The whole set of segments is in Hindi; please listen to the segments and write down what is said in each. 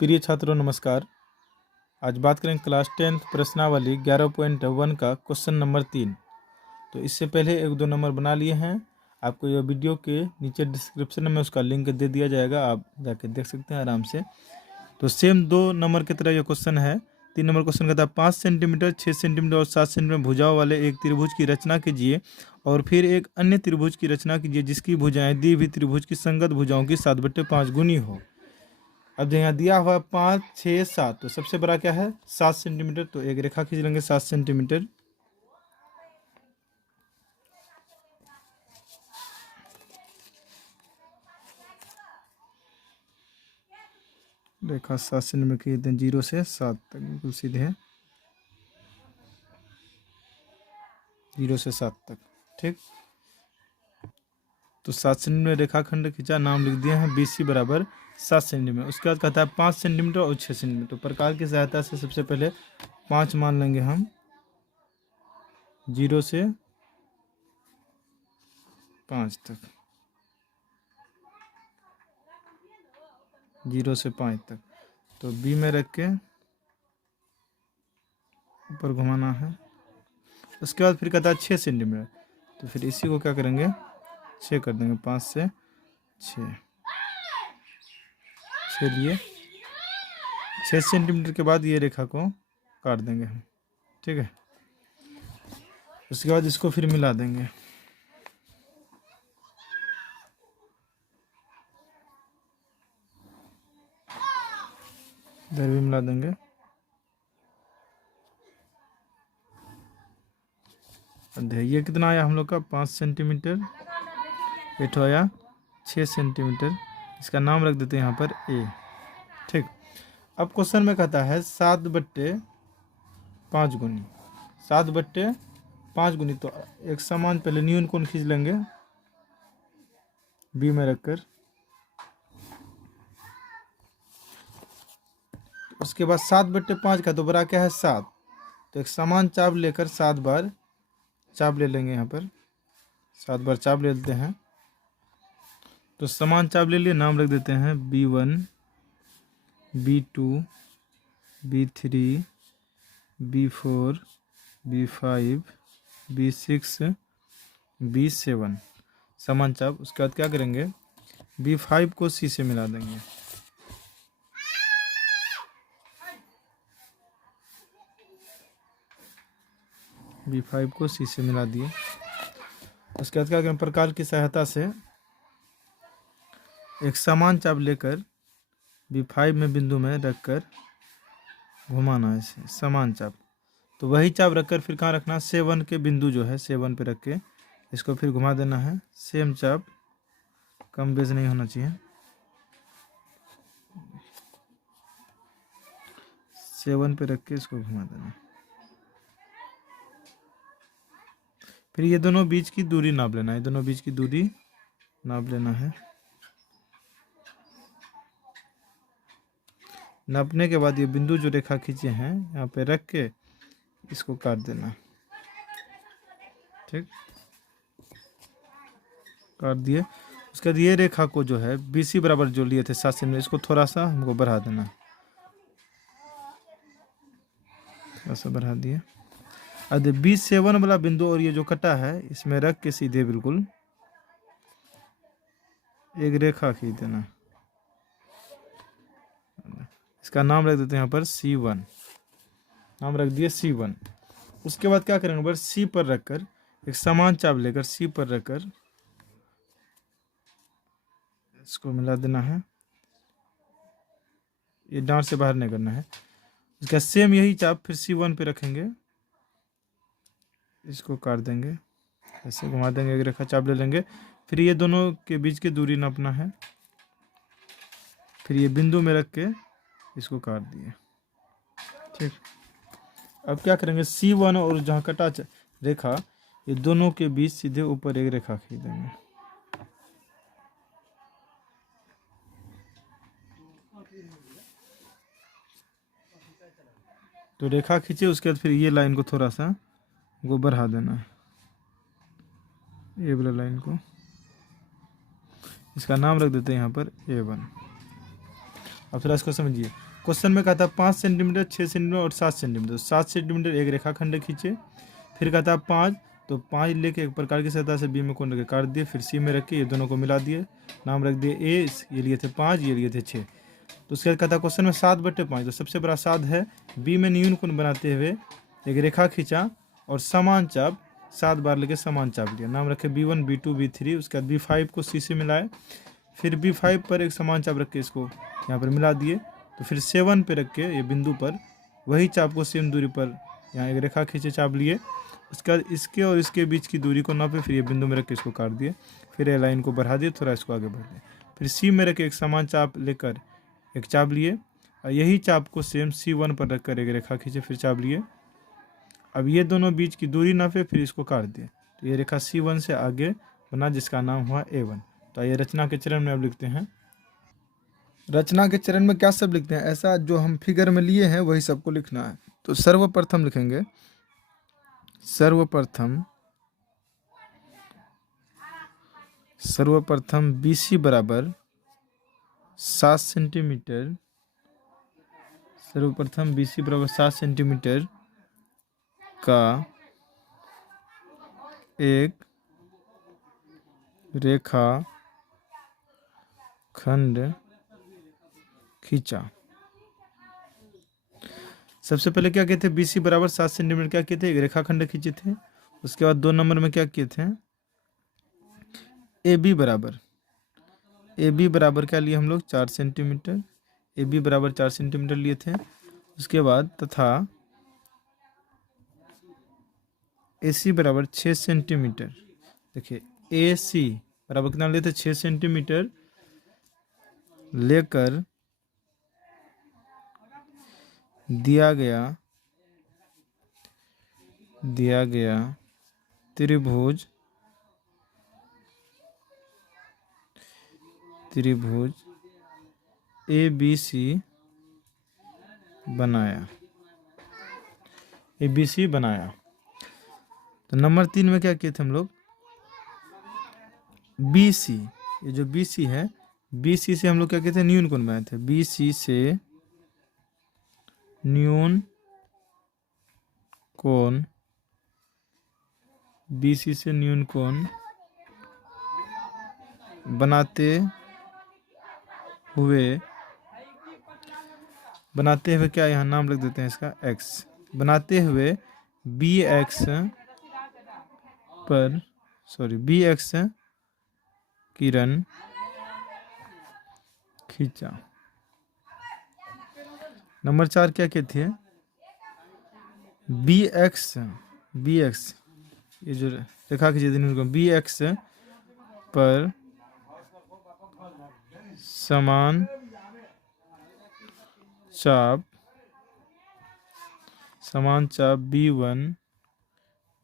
प्रिय छात्रों नमस्कार। आज बात करेंगे क्लास 10th प्रश्नावली 11.1 का क्वेश्चन नंबर 3। तो इससे पहले 1-2 नंबर बना लिए हैं। आपको यह वीडियो के नीचे डिस्क्रिप्शन में उसका लिंक दे दिया जाएगा, आप जाके देख सकते हैं आराम से। तो सेम 2 नंबर की तरह यह क्वेश्चन है। 3 नंबर क्वेश्चन कहता है 5 सेंटीमीटर, 6 सेंटीमीटर और 7 सेंटीमीटर भुजाओं वाले एक त्रिभुज की रचना कीजिए और फिर एक अन्य त्रिभुज की रचना कीजिए जिसकी भुजाएं दी हुई त्रिभुज की संगत भुजाओं की 7/5 गुनी हो। अब जो यहाँ दिया हुआ 5, 6, 7, तो सबसे बड़ा क्या है 7 सेंटीमीटर। तो एक रेखा खींच लेंगे 7 सेंटीमीटर। रेखा 7 सेंटीमीटर खींच दें 0 से 7 तक, बिल्कुल सीधे है 0 से 7 तक। ठीक, तो 7 सेंटीमीटर रेखाखंड खींचा, नाम लिख दिए हैं BC बराबर 7 सेंटीमीटर। उसके बाद कहता है 5 सेंटीमीटर और 6 सेंटीमीटर। तो प्रकार की सहायता से सबसे पहले 5 मान लेंगे हम 0 से 5 तक, 0 से 5 तक। तो B में रख के ऊपर घुमाना है। उसके बाद फिर कहता है 6 सेंटीमीटर। तो फिर इसी को क्या करेंगे 6 कर देंगे, 5 से 6 लिए 6 सेंटीमीटर के बाद ये रेखा को काट देंगे हम। ठीक है, उसके बाद इसको फिर मिला देंगे। इधर भी मिला देंगे। ये कितना आया हम लोग का 5 सेंटीमीटर, ये तो आया 6 सेंटीमीटर। इसका नाम रख देते हैं यहाँ पर A। ठीक, अब क्वेश्चन में कहता है 7/5 गुनी, 7/5 गुनी। तो एक समान पहले न्यून कोण खींच लेंगे B में रखकर। उसके बाद 7/5 का दोबारा क्या है 7। तो एक समान चाप लेकर 7 बार चाप ले लेंगे, यहाँ पर 7 बार चाप ले लेते हैं। तो समान चाप ले लिए, नाम रख देते हैं B1, B2, B3, B4, B5, B6, B7 समान चाप। उसके बाद क्या करेंगे B5 को C से मिला देंगे। B5 को C से मिला दिए। उसके बाद क्या करें प्रकार की सहायता से एक समान चाप लेकर B5 में बिंदु में रखकर घुमाना है इसे, समान चाप। तो वही चाप रखकर फिर कहाँ रखना 7 के बिंदु जो है 7 पे रख के इसको फिर घुमा देना है। सेम चाप, कम बेस नहीं होना चाहिए। 7 पे रख के इसको घुमा देना। फिर ये दोनों बीच की दूरी नाप लेना है, दोनों बीच की दूरी नाप लेना है। नापने के बाद ये बिंदु जो रेखा खींचे हैं यहाँ पे रख के इसको काट देना। ठीक, काट दिए। उसके बाद ये रेखा को जो है BC बराबर जो लिए थे 7 सेंटीमीटर, इसको थोड़ा सा हमको बढ़ा देना, थोड़ा सा बढ़ा दिए। अब B7 वाला बिंदु और ये जो कटा है इसमें रख के सीधे बिल्कुल एक रेखा खींच देना। इसका नाम रख देते हैं यहाँ पर C1, नाम रख दिए C1। उसके बाद क्या करेंगे बस C पर रखकर एक समान चाप लेकर C पर रखकर इसको मिला देना है। ये डांट से बाहर नहीं करना है। इसका सेम यही चाप फिर C1 पे रखेंगे, इसको काट देंगे, ऐसे घुमा देंगे, एक रेखा चाप ले लेंगे। फिर ये दोनों के बीच की दूरी नापना है। फिर ये बिंदु में रख के इसको काट दिए। ठीक, अब क्या करेंगे C1 और जहाँ कटा रेखा ये दोनों के बीच सीधे ऊपर एक रेखा खींच देंगे। तो रेखा खींचे, उसके बाद फिर ये लाइन को थोड़ा सा को बढ़ा देना है, ये वाला लाइन को। इसका नाम रख देते हैं यहाँ पर A1। अब थोड़ा इसको समझिए, क्वेश्चन में कहा था 5 सेंटीमीटर, 6 सेंटीमीटर और 7 सेंटीमीटर। 7 सेंटीमीटर एक रेखाखंड खींचे। फिर कहा था 5, तो 5 लेके एक प्रकार की सतह से बी में कोण रख के काट दिए। फिर सी में रख के ये दोनों को मिला दिए, नाम रख दिए ए, ये लिए थे 5, ये लिए थे 6। तो उसके बाद कहा था क्वेश्चन में 7/5, तो सबसे बड़ा 7 है। बी में न्यून कोण बनाते हुए एक रेखा खींचा और समान चाप 7 बार लेके समान चाप लिया, नाम रखे B1, B2, B3। उसके बाद B5 को सी से मिलाए। फिर B5 पर एक समान चाप रख के इसको यहाँ पर मिला दिए। तो फिर 7 पे रख के ये बिंदु पर वही चाप को सेम दूरी पर यहाँ एक रेखा खींचे, चाप लिए। उसके बाद इसके और इसके बीच की दूरी को नापे, फिर ये बिंदु में रख के इसको काट दिए। फिर ये लाइन को बढ़ा दिए, थोड़ा इसको आगे बढ़ दिए। फिर सी में रख के एक समान चाप लेकर एक चाप लिए और यही चाप को सेम C1 पर रखकर एक रेखा खींचे, फिर चाप लिए। अब ये दोनों बीच की दूरी नापे, फिर इसको काट दिए। तो ये रेखा C1 से आगे बना, जिसका नाम हुआ A1। तो ये रचना के चरण में अब लिखते हैं। रचना के चरण में क्या सब लिखते हैं, ऐसा जो हम फिगर में लिए हैं वही सबको लिखना है। तो सर्वप्रथम लिखेंगे, सर्वप्रथम BC बराबर 7 सेंटीमीटर। सर्वप्रथम BC बराबर 7 सेंटीमीटर का एक रेखा खंड खींचा। सबसे पहले क्या किए थे, BC बराबर 7 सेंटीमीटर क्या किए थे, एक रेखाखंड खींचे थे। उसके बाद 2 नंबर में क्या किए थे, AB बराबर क्या लिए हम लोग, 4 सेंटीमीटर। AB बराबर 4 सेंटीमीटर लिए थे। उसके बाद तथा AC बराबर 6 सेंटीमीटर। देखिए AC बराबर कितना लिए थे, 6 सेंटीमीटर लेकर दिया गया त्रिभुज ABC बनाया। तो नंबर 3 में क्या किए थे हम लोग, BC, ये जो BC है, BC से हम लोग क्या किए थे, न्यून कोण बनाए थे। BC से न्यून कोण बनाते हुए क्या, यहाँ नाम लिख देते हैं इसका X। बनाते हुए BX किरण खींचा। नंबर 4 क्या कहती है, BX, ये जो रेखा खींची थी उनको, BX पर समान चाप B1,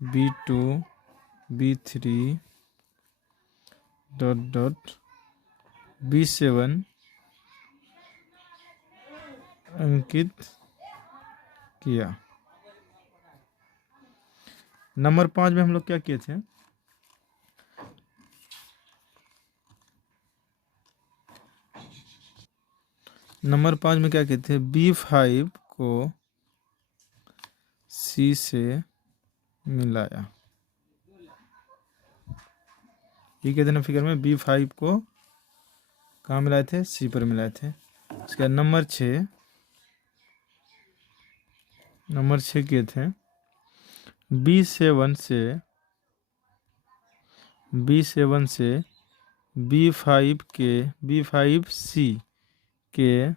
B2, B3 B7 अंकित किया। नंबर 5 में हम लोग क्या किए थे, नंबर 5 में क्या किए थे, B5 को C से मिलाया। ये कहते हैं फिगर में B5 को कहाँ मिलाए थे, C पर मिलाए थे। उसके बाद नंबर 6 किए थे, B7 से B5C के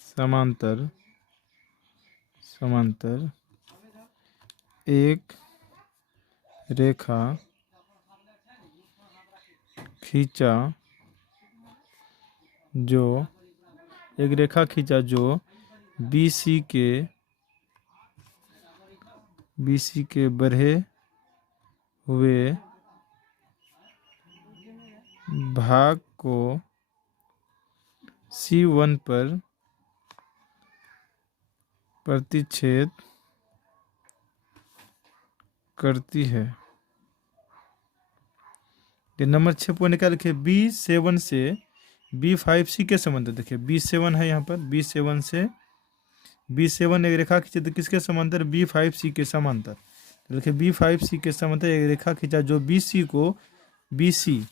समांतर एक रेखा खींचा जो BC के बढ़े हुए भाग को C1 पर प्रतिच्छेद करती है। नंबर 6 पॉइंट क्या लिखे, B7 से B5C के संबंध। देखिए B7 है यहाँ पर, B7 से B7 एक रेखा खींचे तो किसके समांतर, B5C के समांतर। तो देखिए B5C के समांतर एक रेखा खींचा जो BC को, BC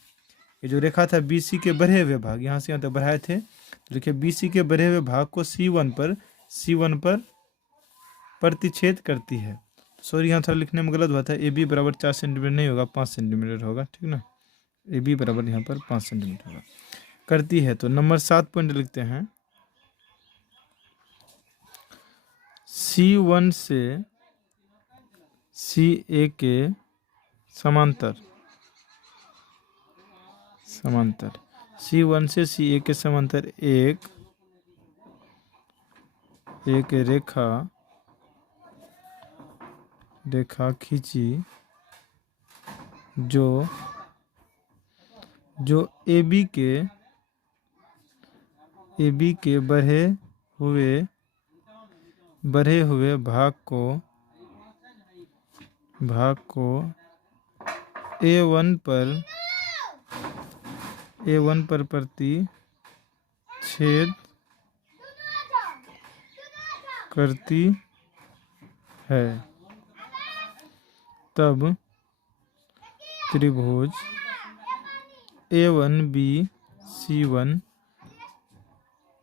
ये जो रेखा था BC के बढ़े हुए भाग, यहाँ से यहाँ तक बढ़ाए थे, तो देखिए BC के बढ़े हुए भाग को C1 पर प्रतिच्छेद करती है। सॉरी यहाँ थोड़ा लिखने में गलत हुआ था, AB बराबर 4 सेंटीमीटर नहीं होगा, 5 सेंटीमीटर होगा, ठीक ना। AB बराबर यहाँ पर 5 सेंटीमीटर होगा, करती है। तो नंबर 7 पॉइंट लिखते हैं, C1 से CA के समांतर, C1 से CA के समांतर एक रेखा खींची जो AB के बढ़े हुए भाग को A1 पर प्रतिच्छेद करती है, तब त्रिभुज A1BC1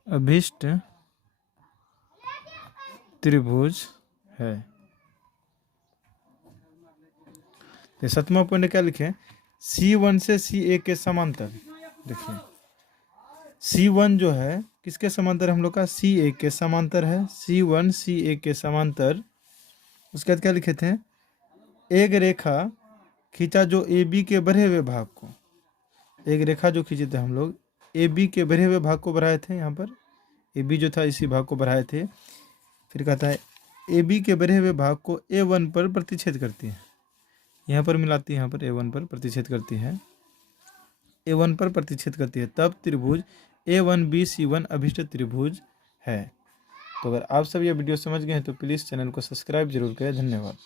अभिष्ट त्रिभुज है। तो 7वां पॉइंट क्या लिखे, C1 से CA के समांतर। देखिए C1 जो है किसके समांतर, हम लोग का CA के समांतर है, C1 CA के समांतर। उसके बाद क्या लिखे थे, एक रेखा खींचा जो AB के बढ़े हुए भाग को, एक रेखा जो खींचे थे हम लोग AB के बढ़े हुए भाग को बढ़ाए थे, यहाँ पर AB जो था इसी भाग को बढ़ाए थे। फिर कहता है AB के बढ़े हुए भाग को A1 पर प्रतिच्छेद करती है, यहाँ पर मिलाती है, यहाँ पर A1 पर प्रतिच्छेद करती है, A1 पर प्रतिच्छेद करती है, तब त्रिभुज A1BC1 अभिष्ट त्रिभुज है। तो अगर आप सब ये वीडियो समझ गए हैं तो प्लीज़ चैनल को सब्सक्राइब जरूर करें। धन्यवाद।